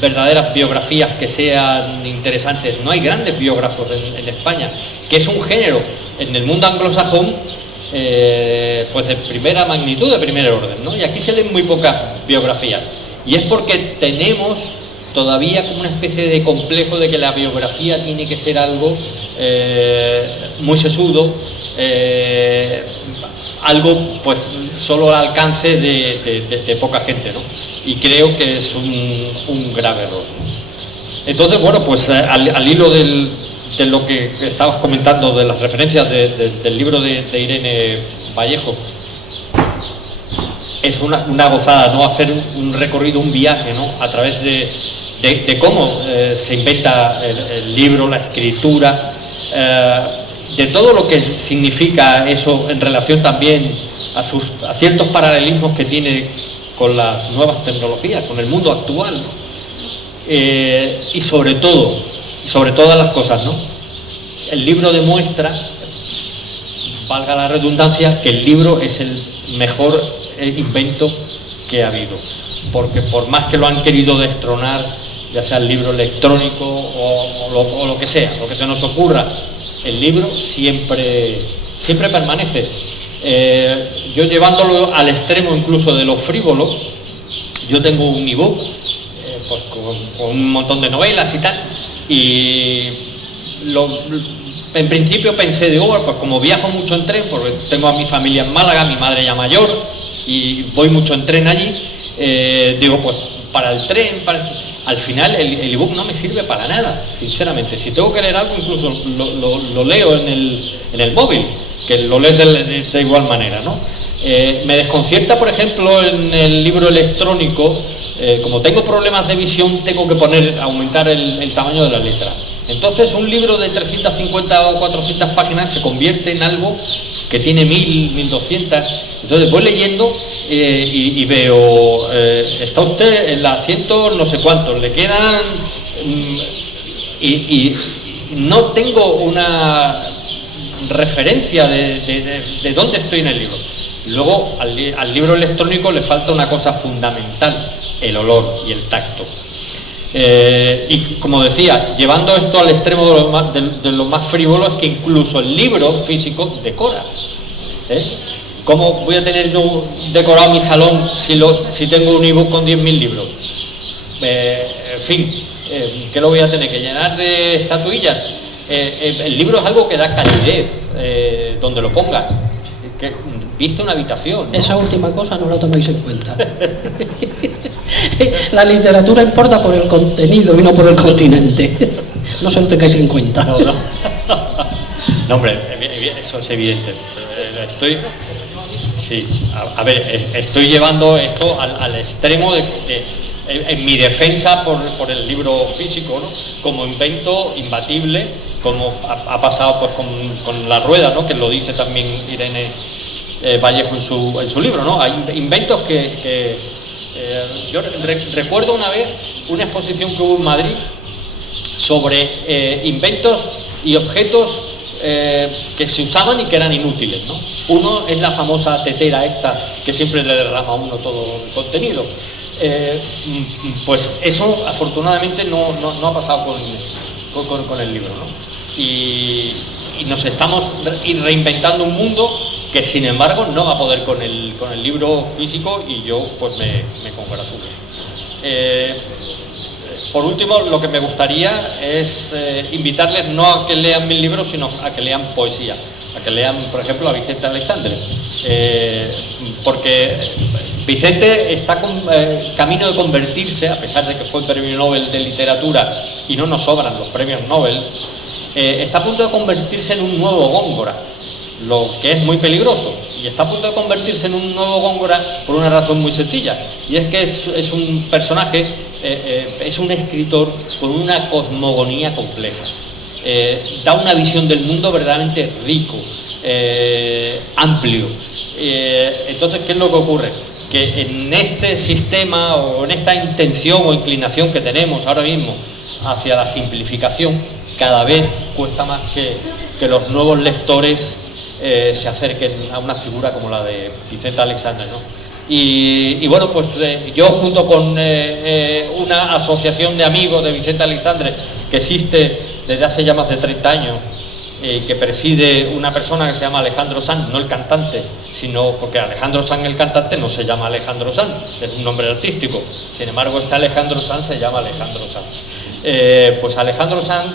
verdaderas biografías que sean interesantes, no hay grandes biógrafos en España, que es un género en el mundo anglosajón pues de primera magnitud, de primer orden, ¿no? Y aquí se leen muy pocas biografías, y es porque tenemos todavía como una especie de complejo de que la biografía tiene que ser algo muy sesudo, algo pues solo al alcance de poca gente, ¿no? Y creo que es un grave error, ¿no? Entonces, bueno, pues al hilo de lo que estabas comentando, de las referencias del libro de Irene Vallejo, es una gozada, ¿no? Hacer un recorrido, un viaje, ¿no? A través de cómo se inventa el libro, la escritura, de todo lo que significa eso en relación también a ciertos paralelismos que tiene con las nuevas tecnologías, con el mundo actual, ¿no? Y sobre todas las cosas, ¿no? El libro demuestra, valga la redundancia, que el libro es el mejor invento que ha habido, porque por más que lo han querido destronar, ya sea el libro electrónico o lo que sea, lo que se nos ocurra, el libro siempre permanece. Yo llevándolo al extremo incluso de lo frívolo, yo tengo un ebook con un montón de novelas y tal, y en principio pensé, digo, bueno, pues como viajo mucho en tren, porque tengo a mi familia en Málaga, mi madre ya mayor, y voy mucho en tren allí, digo, pues para el tren, al final el ebook no me sirve para nada, sinceramente. Si tengo que leer algo, incluso lo leo en el móvil, que lo lees de igual manera, ¿no? Me desconcierta, por ejemplo, en el libro electrónico, como tengo problemas de visión, tengo que aumentar el tamaño de la letra. Entonces un libro de 350 o 400 páginas se convierte en algo que tiene 1000, 1200. Entonces voy leyendo y veo, está usted en la 100 no sé cuántos, le quedan... y no tengo una referencia de dónde estoy en el libro. Luego al libro electrónico le falta una cosa fundamental, el olor y el tacto. Y como decía, llevando esto al extremo de lo más frívolo, es que incluso el libro físico decora. ¿Cómo voy a tener yo decorado mi salón si tengo un ebook con 10.000 libros? En fin, ¿qué lo voy a tener que llenar de estatuillas? El libro es algo que da calidez donde lo pongas, que viste una habitación, ¿no? Esa última cosa no la toméis en cuenta. La literatura importa por el contenido y no por el continente. No se lo tengáis en cuenta. No, hombre, eso es evidente. Estoy llevando esto al extremo en mi defensa por el libro físico, ¿no? Como invento imbatible, como ha pasado pues con La Rueda, ¿no? Que lo dice también Irene Vallejo en su libro, ¿no? Hay inventos que yo recuerdo una vez una exposición que hubo en Madrid sobre inventos y objetos que se usaban y que eran inútiles, ¿no? Uno es la famosa tetera esta que siempre le derrama a uno todo el contenido. Pues eso afortunadamente no ha pasado con el libro, ¿no? Y nos estamos reinventando un mundo que sin embargo no va a poder con el libro físico, y yo pues me congratulo. Por último, lo que me gustaría es invitarles no a que lean 1000 libros, sino a que lean poesía, a que lean, por ejemplo, a Vicente Aleixandre, porque Vicente está camino de convertirse, a pesar de que fue el premio Nobel de literatura y no nos sobran los premios Nobel, está a punto de convertirse en un nuevo Góngora, lo que es muy peligroso, y está a punto de convertirse en un nuevo Góngora por una razón muy sencilla, y es que es un personaje, es un escritor con una cosmogonía compleja, da una visión del mundo verdaderamente rico, amplio. Entonces, ¿qué es lo que ocurre? Que en este sistema o en esta intención o inclinación que tenemos ahora mismo hacia la simplificación, cada vez cuesta más que los nuevos lectores se acerquen a una figura como la de Vicente Aleixandre, ¿no? Y bueno, pues yo junto con una asociación de amigos de Vicente Aleixandre que existe desde hace ya más de 30 años, que preside una persona que se llama Alejandro Sanz, no el cantante, sino porque Alejandro Sanz, el cantante, no se llama Alejandro Sanz, es un nombre artístico. Sin embargo, este Alejandro Sanz se llama Alejandro Sanz. Pues Alejandro Sanz,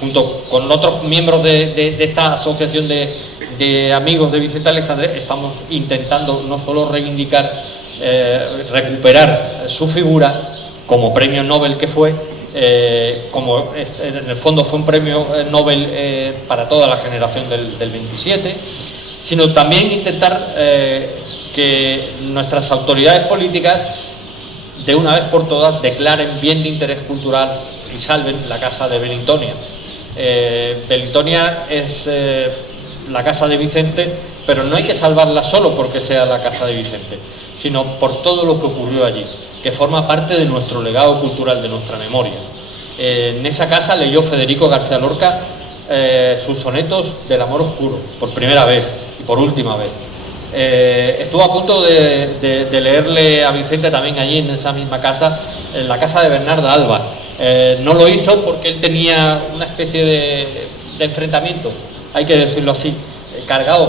junto con otros miembros de esta asociación de amigos de Vicente Aleixandre, estamos intentando no solo reivindicar, recuperar su figura como premio Nobel que fue, como en el fondo fue un premio Nobel para toda la generación del 27, sino también intentar que nuestras autoridades políticas de una vez por todas declaren bien de interés cultural y salven la casa de Belintonia. Belintonia es la casa de Vicente, pero no hay que salvarla solo porque sea la casa de Vicente, sino por todo lo que ocurrió allí, que forma parte de nuestro legado cultural, de nuestra memoria. En esa casa leyó Federico García Lorca sus sonetos del amor oscuro, por primera vez y por última vez. Estuvo a punto de leerle a Vicente también allí en esa misma casa, en la casa de Bernarda Alba. No lo hizo porque él tenía una especie de enfrentamiento, hay que decirlo así, cargado